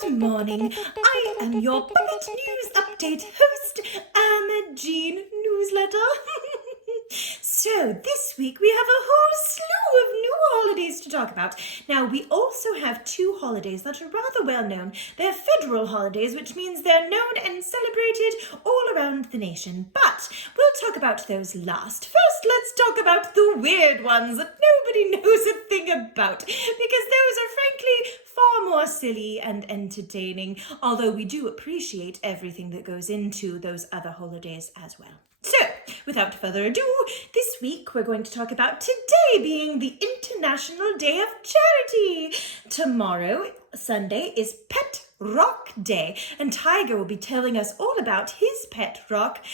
Good morning. I am your Puppet News Update host, Jean Newsletter. So this week we have a whole slew of new holidays to talk about. Now we also have two holidays that are rather well known. They're federal holidays, which means they're known and celebrated all around the nation. But we'll talk about those last. First, let's talk about the weird ones that nobody knows a thing about, because those are frankly far more silly and entertaining, although we do appreciate everything that goes into those other holidays as well. So, without further ado, this week we're going to talk about today being the International Day of Charity. Tomorrow, Sunday, is Pet Rock Day, and Tiger will be telling us all about his pet rock,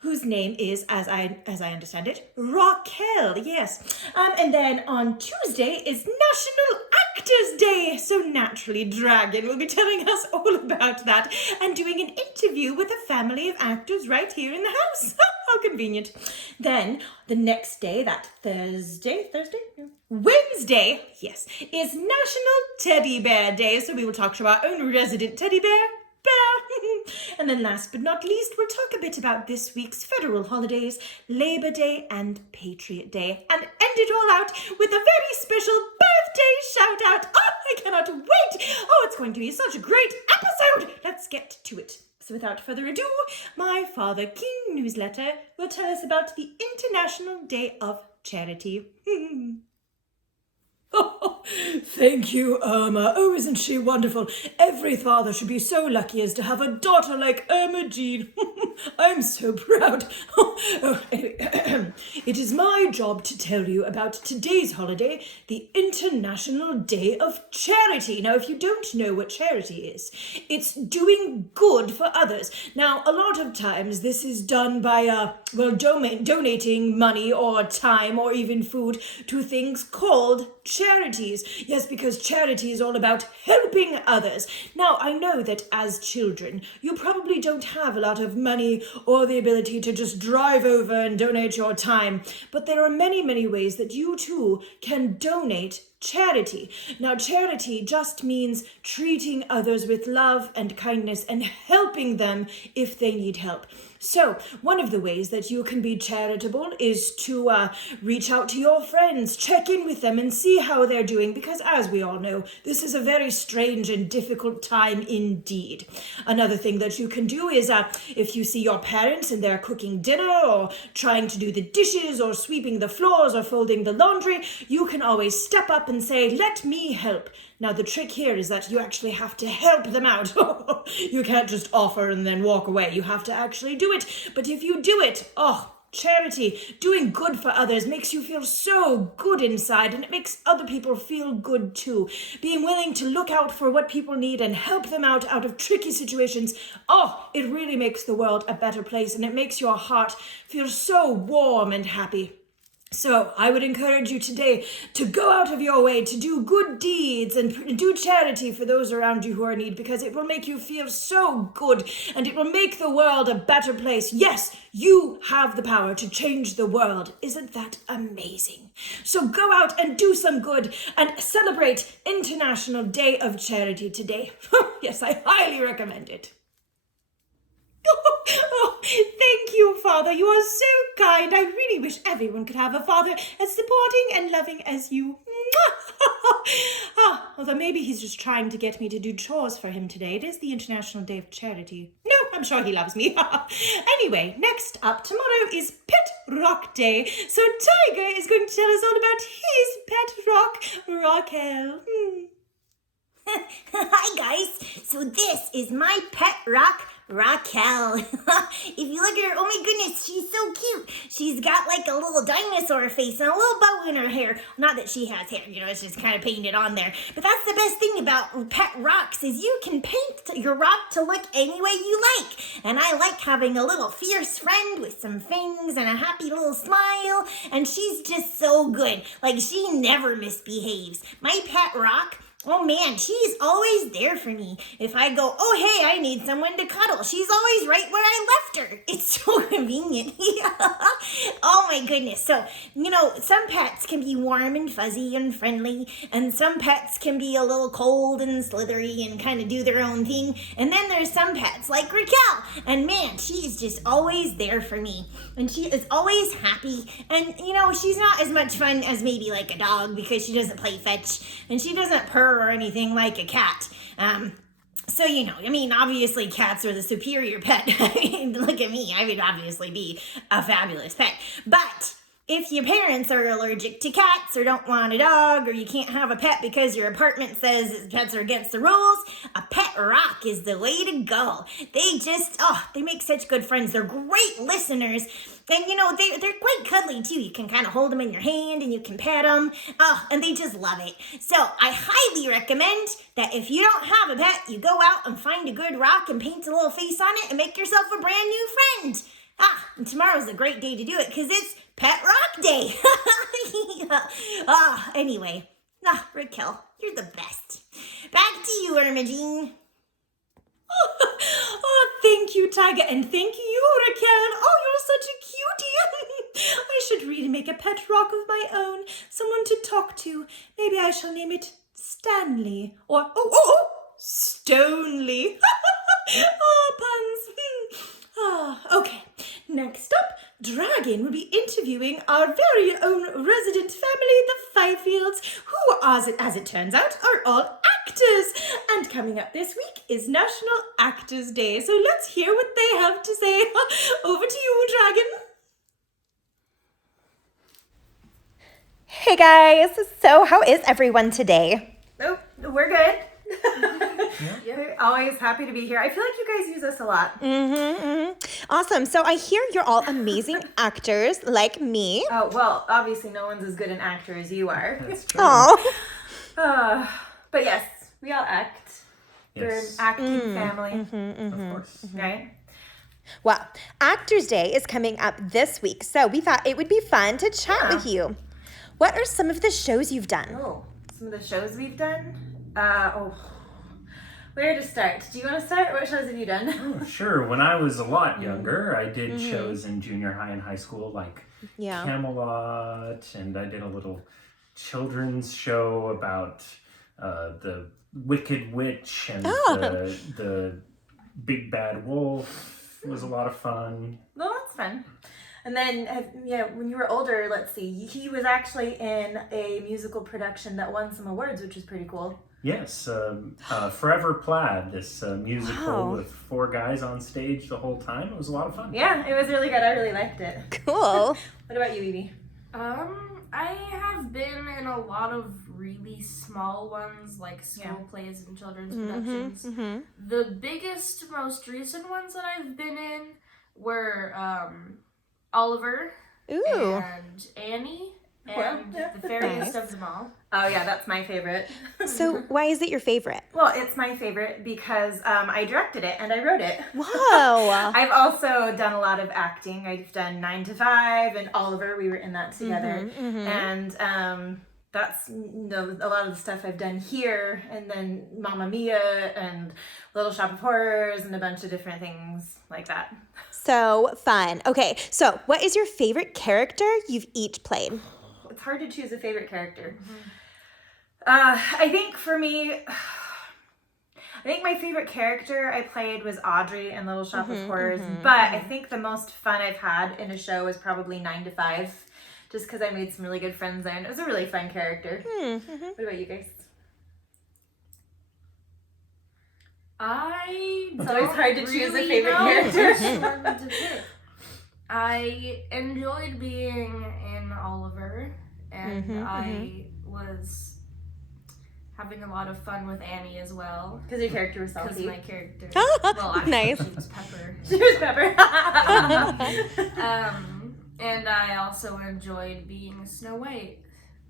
whose name is, as I understand it, Raquel, yes. And then on Tuesday is National Actors Day, so naturally Dragon will be telling us all about that and doing an interview with a family of actors right here in the house. How convenient. Then the next day, that Wednesday, yes, is National Teddy Bear Day, so we will talk to our own resident teddy bear, And then last but not least, we'll talk a bit about this week's federal holidays, Labor Day and Patriot Day, and end it all out with a very special birthday shout out. Oh, I cannot wait. Oh, it's going to be such a great episode. Let's get to it. So without further ado, my Father King newsletter will tell us about the International Day of Charity. Oh, thank you, Irma. Oh, isn't she wonderful? Every father should be so lucky as to have a daughter like Irma Jean. I'm so proud. Anyway, it is my job to tell you about today's holiday, the International Day of Charity. Now, if you don't know what charity is, it's doing good for others. Now, a lot of times this is done by, donating money or time or even food to things called charities. Yes, because charity is all about helping others. Now, I know that as children, you probably don't have a lot of money or the ability to just drive over and donate your time, but there are many, many ways that you too can donate charity. Now, charity just means treating others with love and kindness and helping them if they need help. So, one of the ways that you can be charitable is to reach out to your friends, check in with them and see how they're doing, because as we all know, this is a very strange and difficult time indeed. Another thing that you can do is if you see your parents and they're cooking dinner or trying to do the dishes or sweeping the floors or folding the laundry, you can always step up and say, "Let me help." Now, the trick here is that you actually have to help them out. You can't just offer and then walk away. You have to actually do it. But if you do it, charity, doing good for others makes you feel so good inside, and it makes other people feel good too. Being willing to look out for what people need and help them out of tricky situations, it really makes the world a better place, and it makes your heart feel so warm and happy. So I would encourage you today to go out of your way to do good deeds and do charity for those around you who are in need, because it will make you feel so good and it will make the world a better place. Yes, you have the power to change the world. Isn't that amazing? So go out and do some good and celebrate International Day of Charity today. Yes, I highly recommend it. Thank you, Father. You are so kind. I really wish everyone could have a father as supporting and loving as you. Although maybe he's just trying to get me to do chores for him today. It is the International Day of Charity. No, I'm sure he loves me. Anyway, next up tomorrow is Pet Rock Day. So Tiger is going to tell us all about his pet rock, Raquel. Hi guys, so this is my pet rock, Raquel. If you look at her, oh my goodness, she's so cute. She's got like a little dinosaur face and a little bow in her hair. Not that she has hair, it's just kind of painted on there. But that's the best thing about pet rocks is you can paint your rock to look any way you like. And I like having a little fierce friend with some fangs and a happy little smile. And she's just so good. Like, she never misbehaves. My pet rock Oh man, she's always there for me. If I go, oh hey, I need someone to cuddle, she's always right where I left her. It's so convenient. Oh my goodness. So, some pets can be warm and fuzzy and friendly, and some pets can be a little cold and slithery and kind of do their own thing. And then there's some pets like Raquel, and man, she's just always there for me. And she is always happy. And, she's not as much fun as maybe like a dog because she doesn't play fetch and she doesn't purr or anything like a cat. So, obviously cats are the superior pet. Look at me. I would obviously be a fabulous pet. But if your parents are allergic to cats or don't want a dog or you can't have a pet because your apartment says pets are against the rules, a pet rock is the way to go. They make such good friends. They're great listeners. And, they're quite cuddly, too. You can kind of hold them in your hand and you can pet them. Oh, and they just love it. So I highly recommend that if you don't have a pet, you go out and find a good rock and paint a little face on it and make yourself a brand new friend. And tomorrow's a great day to do it because it's Pet Rock Day. Anyway. Raquel, you're the best. Back to you, Ermagine. Oh, thank you, Tiger, and thank you, Raquel. Oh, you're such a cutie. I should really make a pet rock of my own, someone to talk to. Maybe I shall name it Stanley, or, Stonely. Puns. Okay, next up, Dragon will be interviewing our very own resident family, the Fifields, who, as it turns out, are all actors. And coming up this week is National Actors Day, so let's hear what they have to say. Over to you, Dragon. Hey guys, so how is everyone today? Oh, we're good. We're always happy to be here. I feel like you guys use us a lot. Awesome. So I hear you're all amazing actors like me. Oh, well, obviously no one's as good an actor as you are. That's true. Oh, But yes, we all act. We're an Yes. acting family, Of course. right? well, Actors Day is coming up this week, so we thought it would be fun to chat with you. What are some of the shows you've done? Oh, some of the shows we've done. Where to start? Do you want to start? What shows have you done? Oh, sure. When I was a lot younger, I did shows in junior high and high school, like Yeah. Camelot, and I did a little children's show about the Wicked Witch and the Big Bad Wolf. It was a lot of fun. Well, that's fun. And then, when you were older, let's see, he was actually in a musical production that won some awards, which was pretty cool. Yes, Forever Plaid, this musical Wow. with 4 guys on stage the whole time. It was a lot of fun. Yeah, it was really good. I really liked it. Cool. What about you, Evie? I have been in a lot of really small ones, like school plays and children's productions. The biggest, most recent ones that I've been in were Oliver Ooh. and Annie Well, and yeah, the fairest nice. of them all. Oh, yeah, that's my favorite. So why is it your favorite? Well, it's my favorite because I directed it and I wrote it. Wow. I've also done a lot of acting. I've done 9 to 5 and Oliver. We were in that together. And that's a lot of the stuff I've done here. And then Mamma Mia and Little Shop of Horrors and a bunch of different things like that. So fun. Okay, so what is your favorite character you've each played? It's hard to choose a favorite character. I think for me, I think my favorite character I played was Audrey in Little Shop of Horrors, but I think the most fun I've had in a show was probably 9 to 5, just because I made some really good friends there, and it was a really fun character. What about you guys? It's always hard to choose a favorite character. I enjoyed being in Oliver, and I was having a lot of fun with Annie as well. Because your character was Because salty. my character, well, actually, Nice. she was Pepper. She was Pepper. And I also enjoyed being Snow White.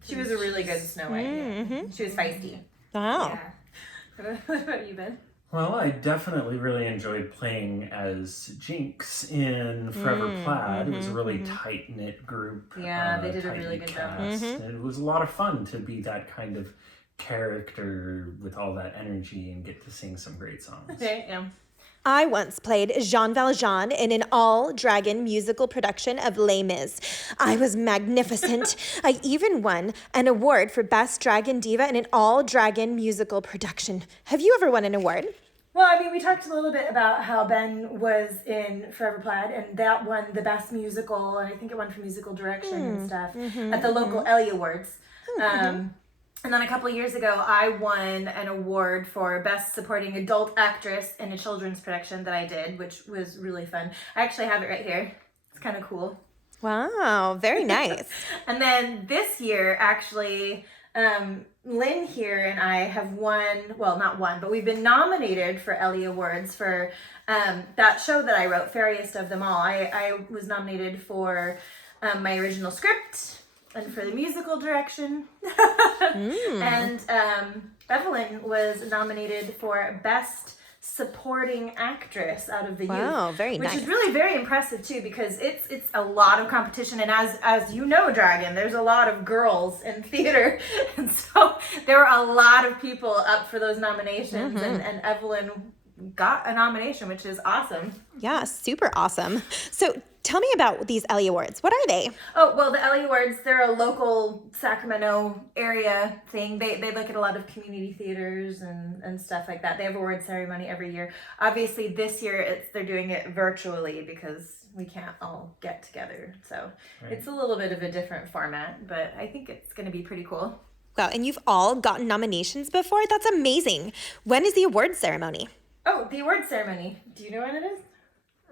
She was a really good Snow White. She was feisty. Wow. Yeah. What about you, Ben? Well, I definitely really enjoyed playing as Jinx in Forever Plaid. It was a really tight-knit group. Yeah, they did a really tight-knit good job. cast. And it was a lot of fun to be that kind of character with all that energy and get to sing some great songs. Okay, yeah. I once played Jean Valjean in an all-dragon musical production of Les Mis. I was magnificent. I even won an award for Best Dragon Diva in an all-dragon musical production. Have you ever won an award? Well, I mean, we talked a little bit about how Ben was in Forever Plaid, and that won the best musical, and I think it won for musical direction and stuff at the local Ellie Awards. And then a couple of years ago, I won an award for Best Supporting Adult Actress in a children's production that I did, which was really fun. I actually have it right here. It's kind of cool. Wow, very nice. And then this year, actually, Lynn here and I have won, well, not won, but we've been nominated for Ellie Awards for that show that I wrote, Fairiest of Them All. I was nominated for my original script and for the musical direction. And Evelyn was nominated for Best Supporting Actress out of the Wow, youth, very which nice. is really very impressive too, because it's a lot of competition, and as you know, Dragon, there's a lot of girls in theater, and so there were a lot of people up for those nominations, and Evelyn got a nomination, which is awesome. Yeah, super awesome. So tell me about these Ellie Awards. What are they? Oh, well, the Ellie Awards, they're a local Sacramento area thing. They look at a lot of community theaters and stuff like that. They have an award ceremony every year. Obviously, this year they're doing it virtually because we can't all get together. So it's a little bit of a different format, but I think it's going to be pretty cool. Wow, and you've all gotten nominations before? That's amazing. When is the award ceremony? Oh, the award ceremony. Do you know when it is?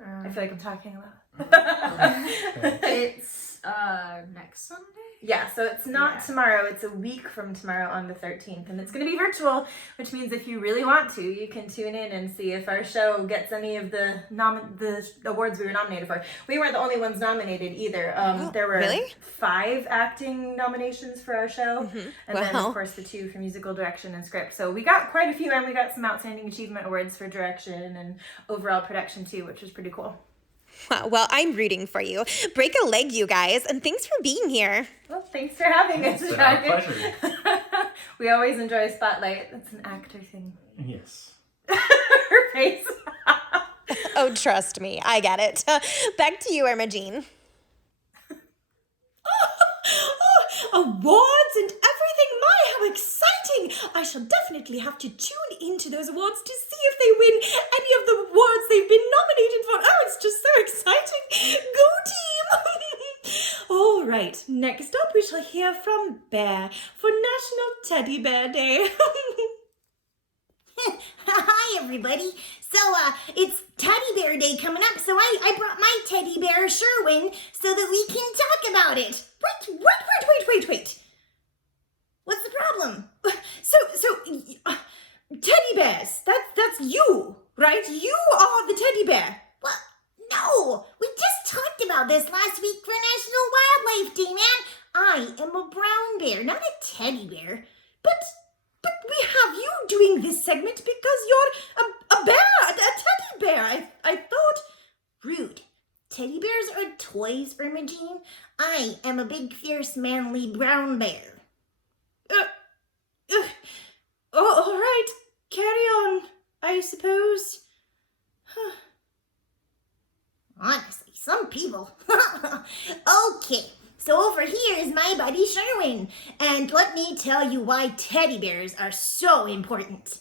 I feel like I'm talking a lot. It's next Sunday? Yeah, so it's not tomorrow, it's a week from tomorrow on the 13th, and it's going to be virtual, which means if you really want to, you can tune in and see if our show gets any of the awards we were nominated for. We weren't the only ones nominated either. There were 5 acting nominations for our show, and then of course the 2 for musical direction and script. So we got quite a few, and we got some Outstanding Achievement Awards for direction and overall production too, which was pretty cool. Wow, well, I'm rooting for you. Break a leg, you guys, and thanks for being here. Well, thanks for having us, It's been our Dragon. pleasure. We always enjoy Spotlight. That's an actor thing. Yes. Her face. Oh, trust me, I get it. Back to you, Irma Jean. Awards and everything. My, how exciting! I shall definitely have to tune into those awards to see if they win any of the awards they've been nominated for. Oh, it's just so exciting. Go team! All right, next up we shall hear from Bear for National Teddy Bear Day. Hi, everybody. So, it's Teddy Bear Day coming up, so I brought my teddy bear, Sherwin, so that we can talk about it. Wait. What's the problem? So, teddy bears, that's you, right? You are the teddy bear. Well, no, we just talked about this last week for National Wildlife Day, man. I am a brown bear, not a teddy bear. But we have you doing this segment because you're a bear, a teddy bear. I thought. Rude. Teddy bears are toys, Irma Jean. I am a big, fierce, manly brown bear. All right, carry on, I suppose. Honestly, some people. Okay, so over here is my buddy Sherwin, and let me tell you why teddy bears are so important.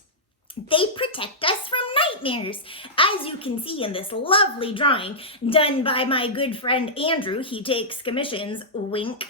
They protect us from nightmares, as you can see in this lovely drawing done by my good friend Andrew. He takes commissions, wink.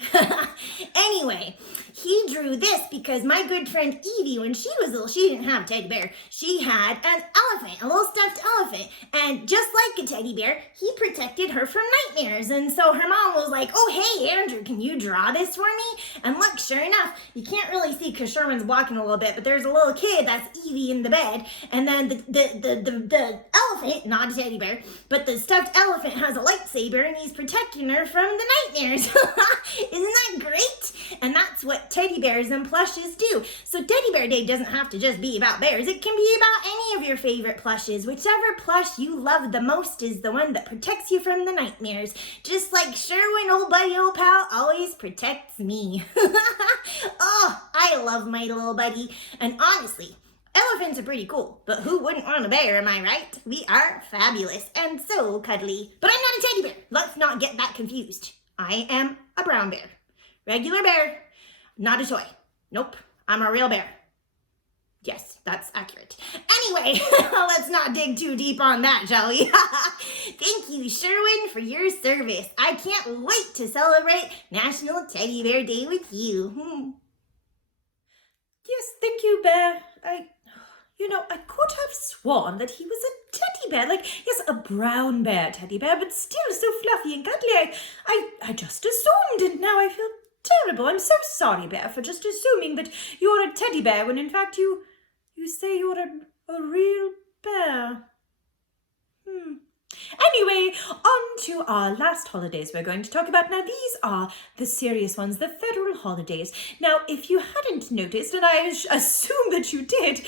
Anyway, he drew this because my good friend Evie, when she was little, she didn't have a teddy bear. She had an elephant, a little stuffed elephant, and just like a teddy bear, he protected her from nightmares. And so her mom was like, oh, hey, Andrew, can you draw this for me? And look, sure enough, you can't really see because Sherman's walking a little bit, but there's a little kid, that's Evie in the bed, and then the elephant, not a teddy bear, but the stuffed elephant has a lightsaber and he's protecting her from the nightmares. Isn't that great? And that's what teddy bears and plushes do. So Teddy Bear Day doesn't have to just be about bears. It can be about any of your favorite plushes. Whichever plush you love the most is the one that protects you from the nightmares. Just like Sherwin, old buddy, old pal, always protects me. Oh, I love my little buddy. And honestly, elephants are pretty cool, but who wouldn't want a bear, am I right? We are fabulous and so cuddly. But I'm not a teddy bear. Let's not get that confused. I am a brown bear. Regular bear, not a toy. Nope, I'm a real bear. Yes, that's accurate. Anyway, let's not dig too deep on that, shall we? Thank you, Sherwin, for your service. I can't wait to celebrate National Teddy Bear Day with you. Yes, thank you, Bear. I could have sworn that he was a teddy bear. Like, yes, a brown bear teddy bear, but still so fluffy and cuddly. I just assumed, and now I feel terrible. I'm so sorry, Bear, for just assuming that you're a teddy bear when in fact you say you're a real bear. Anyway, on to our last holidays we're going to talk about. Now, these are the serious ones, the federal holidays. Now, if you hadn't noticed, and I assume that you did,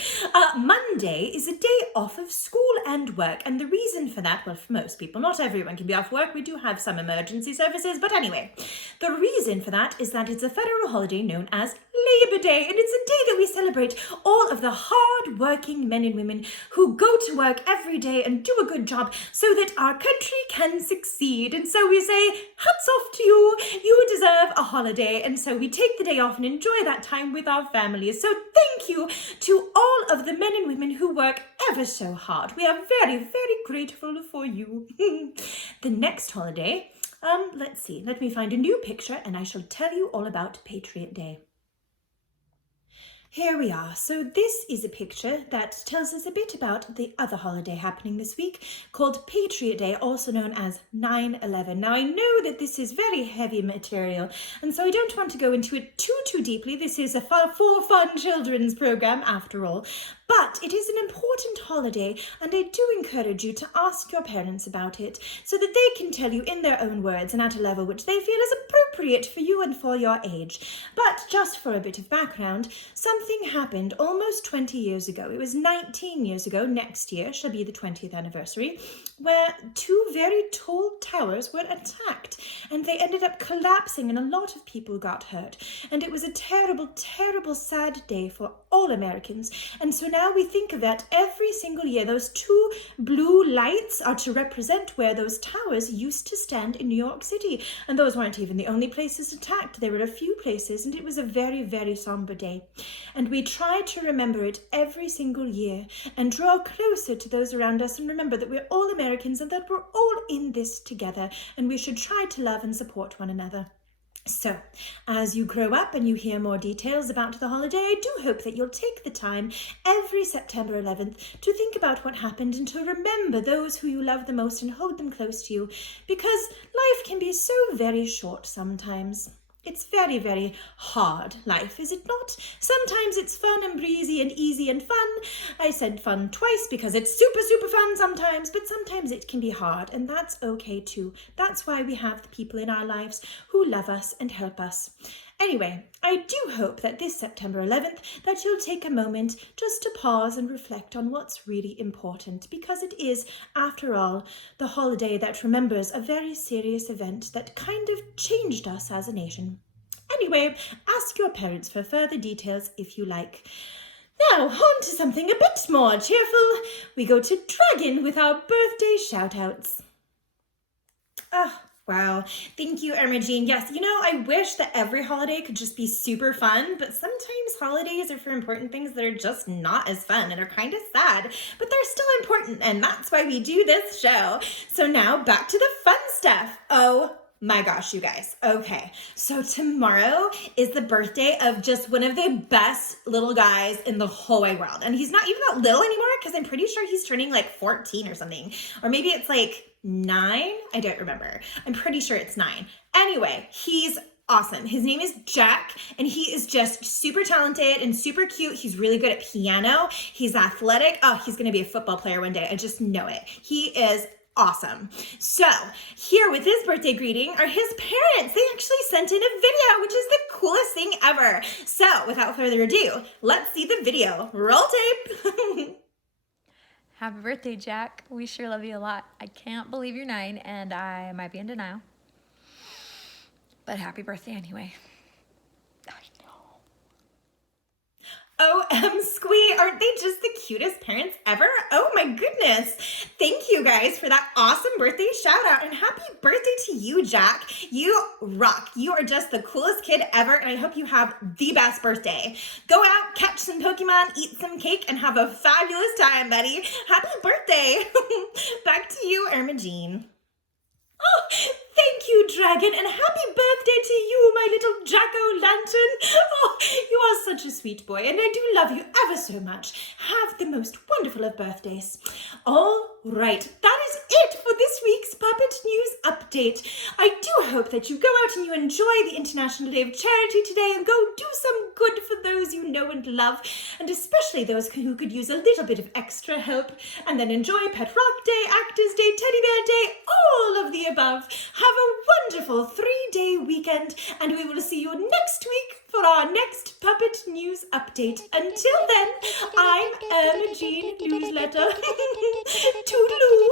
Monday is a day off of school and work. And the reason for that, well, for most people, not everyone can be off work. We do have some emergency services. But anyway, the reason for that is that it's a federal holiday known as Labor Day. And it's a day that we celebrate all of the hard-working men and women who go to work every day and do a good job so that our country can succeed. And so we say, hats off to you. You deserve a holiday. And so we take the day off and enjoy that time with our families. So thank you to all of the men and women who work ever so hard. We are very, very grateful for you. The next holiday, let's see. Let me find a new picture and I shall tell you all about Patriot Day. Here we are. So this is a picture that tells us a bit about the other holiday happening this week called Patriot Day, also known as 9/11. Now, I know that this is very heavy material, and so I don't want to go into it too deeply. This is a for fun children's program after all. But it is an important holiday, and I do encourage you to ask your parents about it so that they can tell you in their own words and at a level which they feel is appropriate for you and for your age. But just for a bit of background, something happened almost 20 years ago. It was 19 years ago, next year shall be the 20th anniversary, where two very tall towers were attacked and they ended up collapsing and a lot of people got hurt. And it was a terrible, terrible, sad day for all Americans. And so now we think of that every single year. Those two blue lights are to represent where those towers used to stand in New York City. And those weren't even the only places attacked. There were a few places, and it was a very, very somber day. And we try to remember it every single year and draw closer to those around us and remember that we're all Americans and that we're all in this together, and we should try to love and support one another. So, as you grow up and you hear more details about the holiday, I do hope that you'll take the time every September 11th to think about what happened and to remember those who you love the most and hold them close to you, because life can be so very short sometimes. It's very, very hard life, is it not? Sometimes it's fun and breezy and easy and fun. I said fun twice because it's super, super fun sometimes, but sometimes it can be hard, and that's okay too. That's why we have the people in our lives who love us and help us. Anyway, I do hope that this September 11th that you'll take a moment just to pause and reflect on what's really important, because it is, after all, the holiday that remembers a very serious event that kind of changed us as a nation. Anyway, ask your parents for further details if you like. Now, on to something a bit more cheerful. We go to Dragon with our birthday shout-outs. Wow. Thank you, Jean. Yes, I wish that every holiday could just be super fun, but sometimes holidays are for important things that are just not as fun and are kind of sad, but they're still important, and that's why we do this show. So now back to the fun stuff. Oh my gosh, you guys. Okay, so tomorrow is the birthday of just one of the best little guys in the whole wide world. And he's not even that little anymore, because I'm pretty sure he's turning like 14 or something. Or maybe it's like 9? I don't remember. I'm pretty sure it's 9. Anyway, he's awesome. His name is Jack, and he is just super talented and super cute. He's really good at piano. He's athletic. Oh, he's going to be a football player one day. I just know it. He is awesome. So here with his birthday greeting are his parents. They actually sent in a video, which is the coolest thing ever. So without further ado, let's see the video. Roll tape. Happy birthday, Jack. We sure love you a lot. I can't believe you're 9, and I might be in denial. But happy birthday anyway. OM Squee, aren't they just the cutest parents ever? Oh my goodness. Thank you guys for that awesome birthday shout out, and happy birthday to you, Jack. You rock. You are just the coolest kid ever, and I hope you have the best birthday. Go out, catch some Pokemon, eat some cake, and have a fabulous time, buddy. Happy birthday. Back to you, Irma Jean. Oh, thank you, Dragon, and happy birthday to you, my little jack-o'-lantern. Oh, you are such a sweet boy, and I do love you ever so much. Have the most wonderful of birthdays. All right, that is it for this week's Puppet News Update. I do hope that you go out and you enjoy the International Day of Charity today and go do some good for those you know and love, and especially those who could use a little bit of extra help. And then enjoy Pet Rock Day, Actors Day, Teddy Bear Day, all of the above. Have a wonderful 3-day weekend, and we will see you next week for our next Puppet News Update. Until then, I'm Irma Jean Newsletter. Toodaloo!